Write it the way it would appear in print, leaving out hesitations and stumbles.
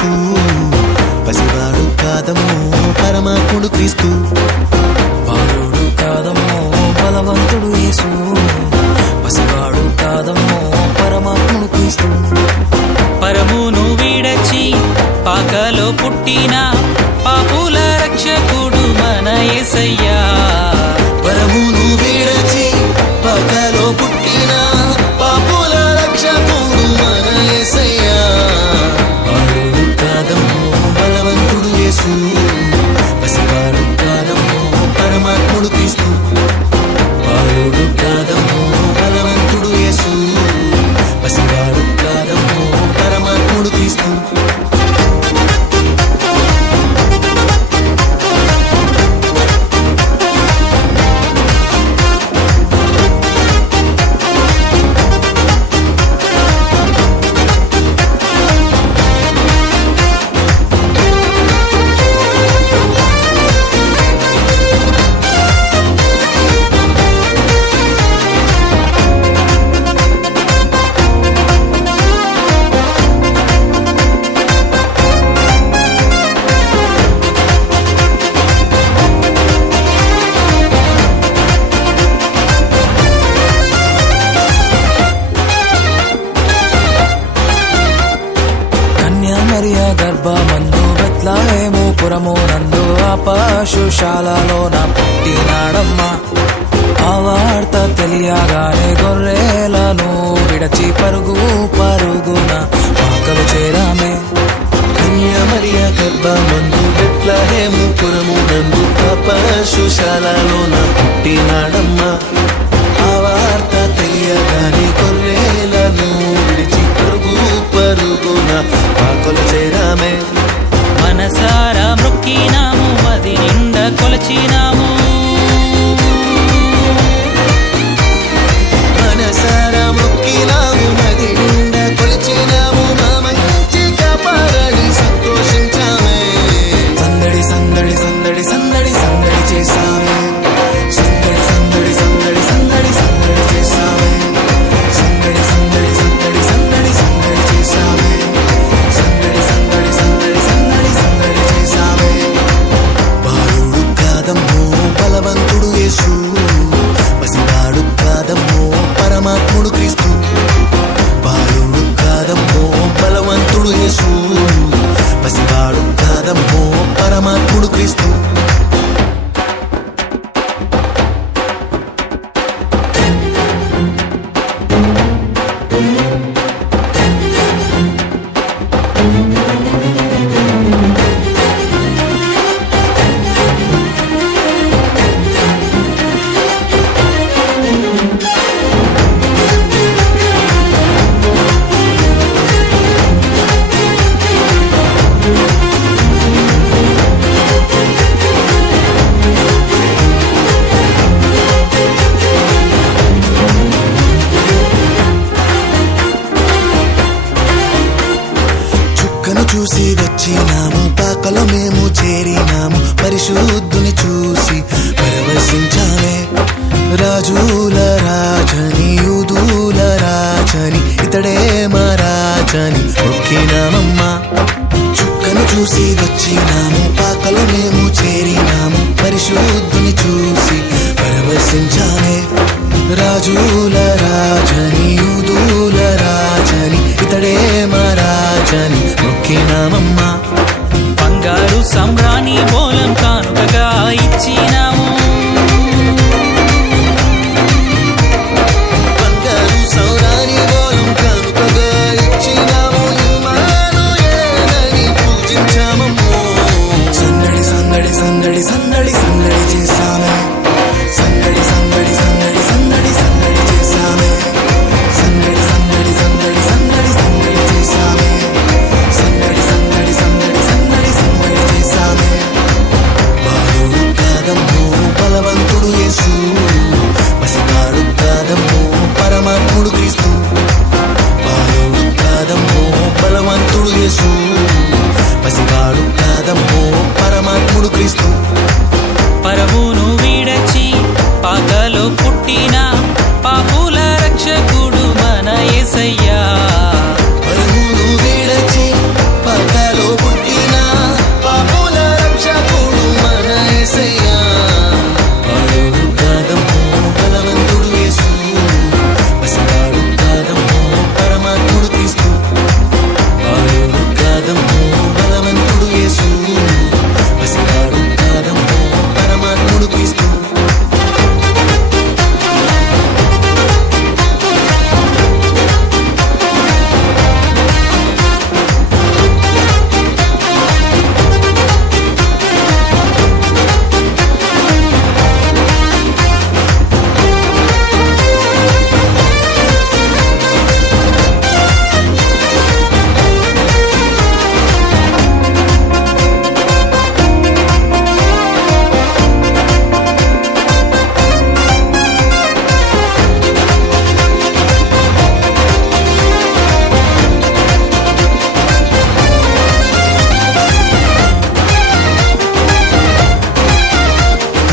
యేసు, పసివాడు కాదమ్మో పరమాత్ముడు క్రీస్తు. బాలుడు కాదమ్మో బలవంతుడు యేసు, పసివాడు కాదమ్మో పరమాత్ముడు క్రీస్తు. పరమును విడచి పాకలో పుట్టిన పాపుల రక్షకుడు మన యేసయ్యా. పరమును విడచి పాకలో పుట్టిన పాపుల రక్షకుడు మన యేసయ్యా. బాలుడు కాదమ్మో బలవంతుడు యేసు, పసివాడు కాదమ్మో పరమాత్ముడు క్రీస్తు. బాలుడు కాదమ్మో బలవంతుడు యేసు, పసివాడు కాదమ్మో పరమాత్ముడు క్రీస్తు. మరియా గర్భమందు బెత్లెహేము పురము నందు ఆ పశుశాలలోన పుట్టినాడమ్మా. ఆ వార్త తెలియగానే గొర్రెలను విడచి పరుగు పరుగున పాకలు చేరామే. కన్యామరియా గర్భమందు బెత్లెహేము పురము నందు ఆ పశుశాలలోన పుట్టినాడమ్మా. ఆ వార్త తెలియగానే గొర్రెలను విడిచి పరుగు పరుగున పాకలు చేరామే. మనసారా మొక్కినాము, మది నిండా కొలచినాము. మనసారా మొక్కినాము, మది నిండా కొలిచినాము. మా మంచి కాపాడని సంతోషించామే. సందడి సందడి సందడి సందడి సందడి చేశామే. సందడి సందడి సందడి సందడి సందడి చేశామే. సందడి సందడి సందడి సందడి సందడి చేశామే. సందడి సందడి సందడి సందడి సందడి చేశామే. బాలుడు కాదమ్మో బలవంతుడు యేసు, పసివాడు కాదమ్మో పరమాత్ముడు క్రీస్తు. బాలుడు కాదమ్మో బలవంతుడు యేసు, పసివాడు కాదమ్మో పరమాత్ముడు క్రీస్తు. చుక్కను చూసి వచ్చినాము, పాకలో మేము చేరినాము. పరిశుద్ధుని చూసి పరవశించామే. రాజుల రాజని యూదుల రాజని ఇతడే మా రాజని మొక్కినామమ్మా. చుక్కను చూసి వచ్చినాము, పాకలో మేము చేరినాము. పరిశుద్ధుని చూసి పరవశించామే. రాజుల రాజని యూదుల రాజని ఇతడే మా రాజని మొక్కినామమ్మా. బంగారు సంబ్రాణి బోలం కానుకగా ఇచ్చిన